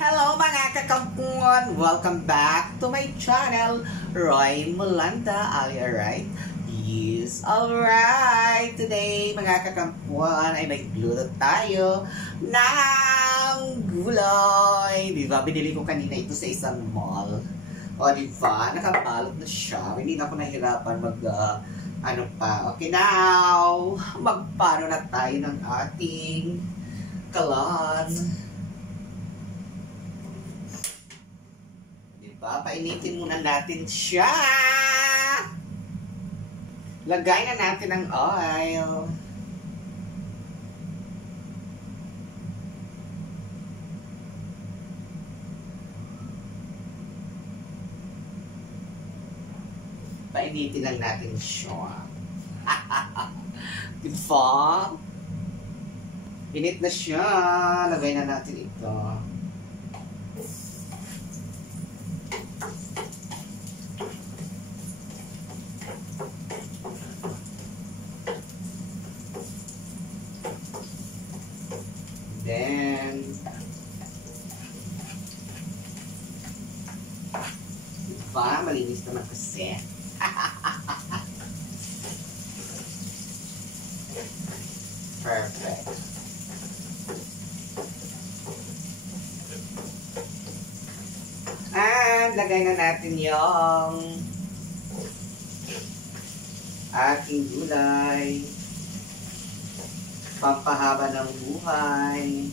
Hello mga kakampuan! Welcome back to my channel, Roy Molanda. Are you alright? Yes, alright! Today mga kakampuan ay magluto tayo ng gulay. Diba? Binili ko kanina ito sa isang mall. O diba? Nakabalot na siya. Hindi na ako nahirapan ano pa. Okay, now, magpano na tayo ng ating kalan. Diba? Painitin muna natin siya. Lagay na natin ang oil. Painitin lang natin siya. Diba? Init na siya. Lagay na natin ito. Then, diba? Malinis naman kasi. Perfect. And, lagay na natin yung ating gulay. Pampahaba ng buhay.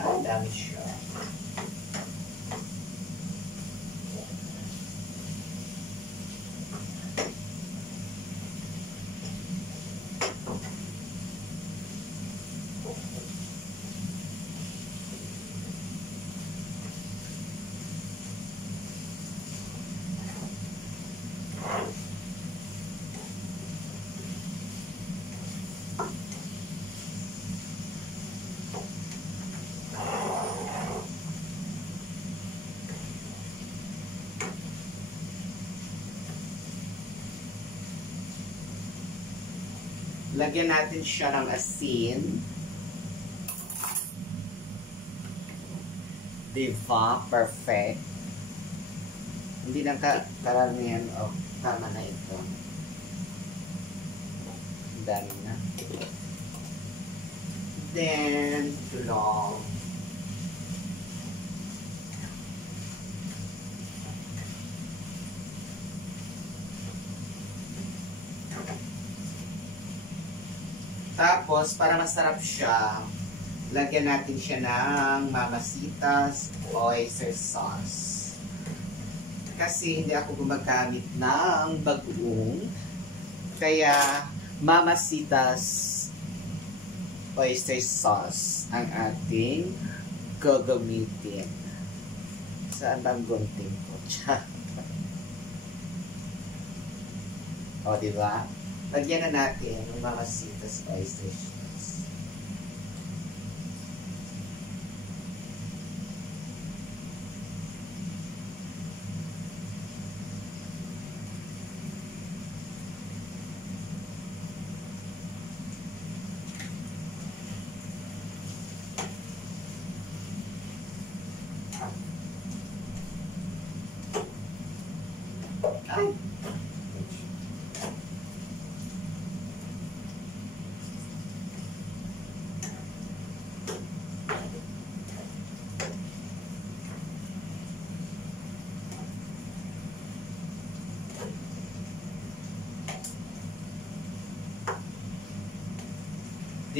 Ang dami siya. Lagyan natin siya ng asin. Diba? Perfect. Hindi lang karamihan. Oh, tama na ito. Dami na. Then, tulong. Tapos, para masarap siya, lagyan natin siya ng Mamacita's oyster sauce. Kasi hindi ako gumagamit ng bagoong. Kaya, Mamacita's oyster sauce ang ating gagamitin. Saan bang gunting ko? O, diba? Lagyan na natin yung Mamacita's oyster sauce. Ay!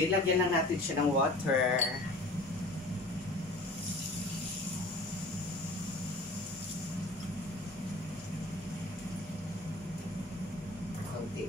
Lagyan lang natin siya ng water. Konti.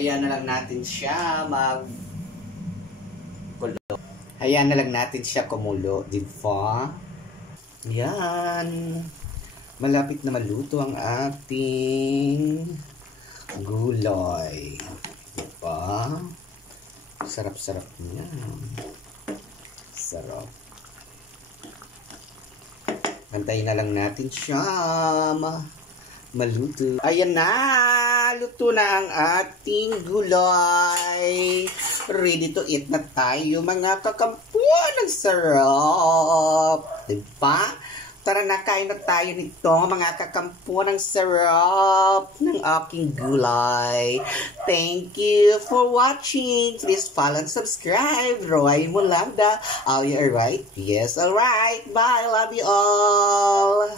Hayaan na lang natin siya Hayaan na lang natin siya kumulo, di ba? Yan. Malapit na maluto ang ating gulay. Di ba? Sarap-sarap niya. Sarap. Antayin na lang natin siya maluto. Ayan na! Luto na ang ating gulay. Ready to eat na tayo, mga kakampuan. Ang sarap! Diba? Tara na, kain na tayo nito, mga kakampuan. Ang sarap ng aking gulay. Thank you for watching. Please follow and subscribe. Roy Mulanda. Are you alright? Yes, alright. Bye. Love you all.